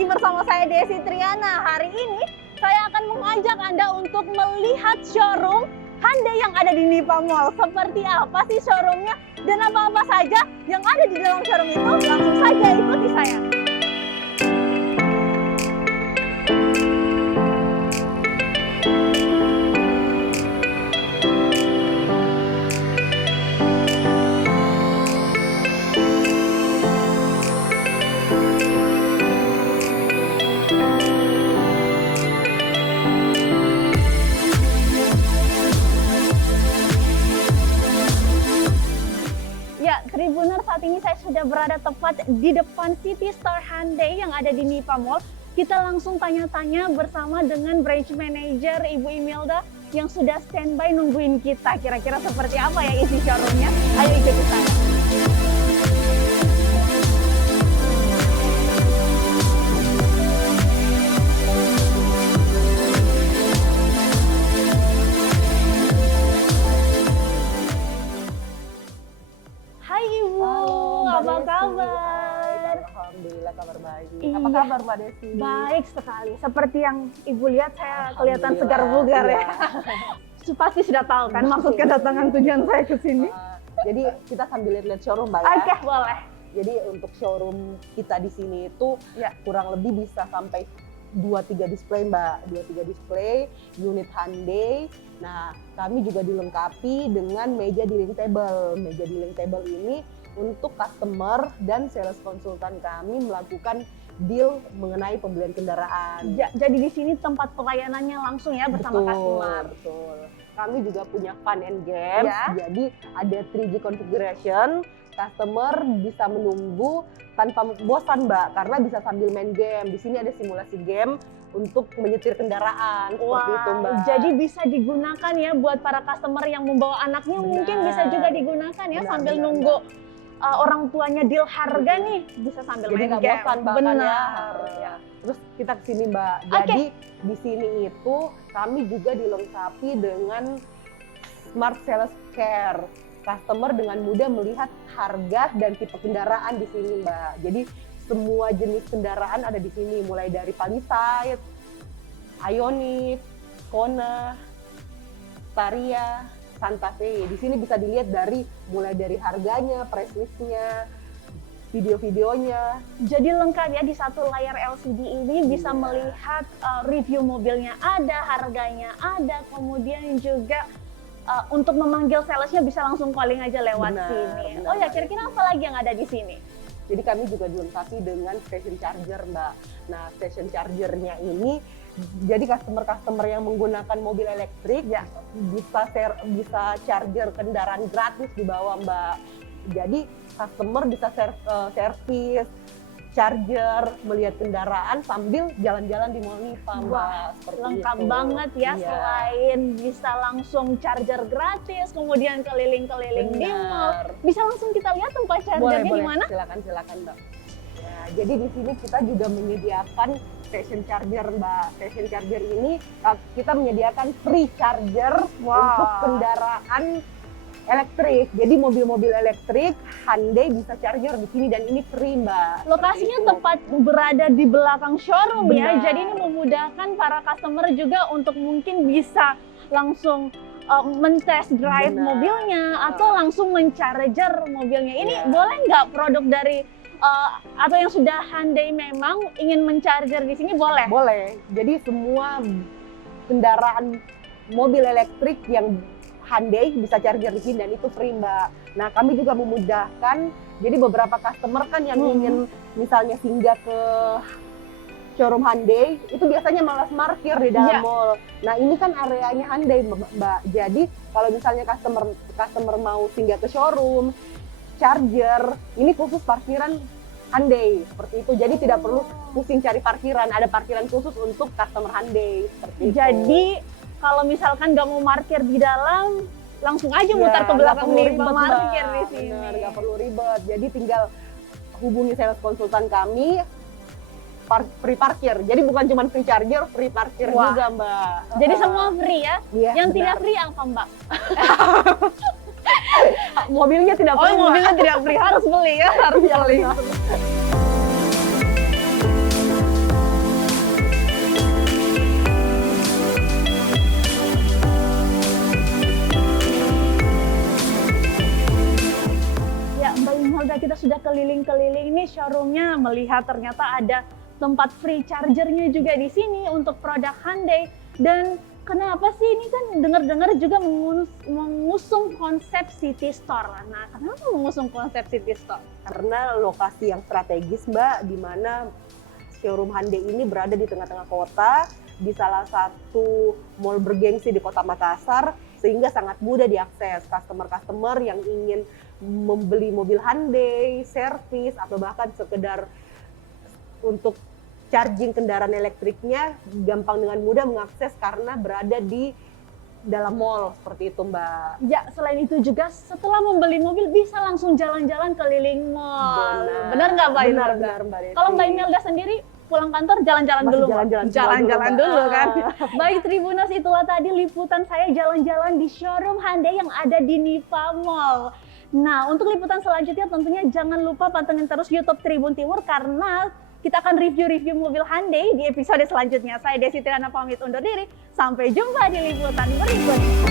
lagi bersama saya Desi Triana. Hari ini saya akan mengajak Anda untuk melihat showroom Hyundai yang ada di Nipa Mall. Seperti apa sih showroomnya dan apa-apa saja yang ada di dalam showroom itu? Langsung saja ikuti saya. Tribuners, saat ini saya sudah berada tepat di depan City Store Hyundai yang ada di Nipa Mall. Kita langsung tanya-tanya bersama dengan branch manager Ibu Imelda yang sudah standby nungguin kita. Kira-kira seperti apa ya isi showroomnya? Ayo ikuti saya. Apa kabar? Alhamdulillah kabar baik. Iya. Apa kabar Mbak Desi? Baik sekali. Seperti yang Ibu lihat, saya kelihatan segar bugar ya. Pasti sudah tahu kan maksud kedatangan tujuan saya ke sini. Jadi kita sambil lihat showroom Mbak ya. Oke, boleh. Jadi untuk showroom kita di sini itu kurang lebih bisa sampai 2-3 display Mbak, 2-3 display unit Hyundai. Nah, kami juga dilengkapi dengan meja dealing table. Meja dealing table ini untuk customer dan sales konsultan kami melakukan deal mengenai pembelian kendaraan. Jadi di sini tempat pelayanannya langsung ya bersama customer. Betul. Kami juga punya fun and games. Jadi ada 3G configuration. Customer bisa menunggu tanpa bosan Mbak, karena bisa sambil main game. Di sini ada simulasi game untuk menyetir kendaraan. Seperti itu Mbak. Jadi bisa digunakan ya buat para customer yang membawa anaknya. Mungkin bisa juga digunakan ya sambil nunggu orang tuanya deal harga nih, bisa sambil main game. Bosan ya. Terus kita ke sini Mbak. Jadi di sini itu kami juga dilengkapi dengan Smart Sales Care. Customer dengan mudah melihat harga dan tipe kendaraan di sini Mbak. Jadi semua jenis kendaraan ada di sini, mulai dari Palisade, Ioniq, Kona, Staria, Santa Fe. Di sini bisa dilihat mulai dari harganya, price list-nya, video-videonya. Jadi lengkap ya, di satu layar LCD ini bisa melihat review mobilnya ada, harganya ada, kemudian juga untuk memanggil salesnya bisa langsung calling aja lewat sini. Oh ya, kira-kira apa lagi yang ada di sini? Jadi kami juga dilengkapi dengan station charger Mbak. Nah, station chargernya ini jadi customer-customer yang menggunakan mobil elektrik bisa charger kendaraan gratis di bawah Mbak. Jadi customer bisa servis, charger, melihat kendaraan sambil jalan-jalan di Mall Nipa Mbak. Wah, lengkap banget ya. Selain bisa langsung charger gratis, kemudian keliling-keliling di mall, bisa langsung kita lihat tempat chargernya di mana? Silakan Mbak. Ya, jadi di sini kita juga menyediakan station charger Mbak. Station charger ini kita menyediakan free charger untuk kendaraan elektrik. Jadi mobil-mobil elektrik Hyundai bisa charger di sini dan ini free Mbak. Lokasinya tepat berada di belakang showroom ya. Jadi ini memudahkan para customer juga untuk mungkin bisa langsung men-test drive mobilnya atau langsung men-charger mobilnya. Ini boleh nggak produk dari atau yang sudah Hyundai memang ingin men-charger di sini boleh? Boleh. Jadi semua kendaraan mobil elektrik yang Hyundai bisa charger di sini dan itu free Mbak. Nah, kami juga memudahkan. Jadi beberapa customer kan yang ingin misalnya singgah ke showroom Hyundai itu biasanya malas parkir di dalam mall. Nah, ini kan areanya Hyundai Mbak. Jadi kalau misalnya customer mau singgah ke showroom, charger, ini khusus parkiran Hyundai seperti itu. Jadi tidak perlu pusing cari parkiran. Ada parkiran khusus untuk customer Hyundai seperti itu. Jadi kalau misalkan nggak mau parkir di dalam, langsung aja mutar ke belakang nih parkir di sini. Bener, nggak perlu ribet. Jadi tinggal hubungi sales konsultan kami, free parkir. Jadi bukan cuma free charger, free parkir juga Mbak. Jadi semua free ya? Yang tidak free apa Mbak? Mobilnya tidak free. Oh, mobilnya tidak free, harus beli ya, harus beli. Imelda, kita sudah keliling-keliling nih showroomnya, melihat ternyata ada tempat free chargernya juga di sini untuk produk Hyundai. Dan kenapa sih ini kan dengar-dengar juga mengusung konsep City Store. Nah, kenapa mengusung konsep City Store? Karena lokasi yang strategis, Mbak, di mana showroom Hyundai ini berada di tengah-tengah kota, di salah satu mall bergengsi di Kota Makassar, sehingga sangat mudah diakses customer-customer yang ingin membeli mobil Hyundai, servis, atau bahkan sekedar untuk charging kendaraan elektriknya gampang dengan mudah mengakses karena berada di dalam mall seperti itu, Mbak. Ya, selain itu juga setelah membeli mobil bisa langsung jalan-jalan keliling mall. Benar nggak, Mbak Imelda? Benar, Mbak Desi. Kalau Mbak Imelda sendiri pulang kantor jalan-jalan Masih dulu, jalan-jalan dulu kan. Baik Tribuners, itulah tadi liputan saya jalan-jalan di showroom Hyundai yang ada di Niva Mall. Nah, untuk liputan selanjutnya tentunya jangan lupa pantengin terus YouTube Tribun Timur karena kita akan review-review mobil Hyundai di episode selanjutnya. Saya Desi Triana pamit undur diri. Sampai jumpa di liputan berikutnya.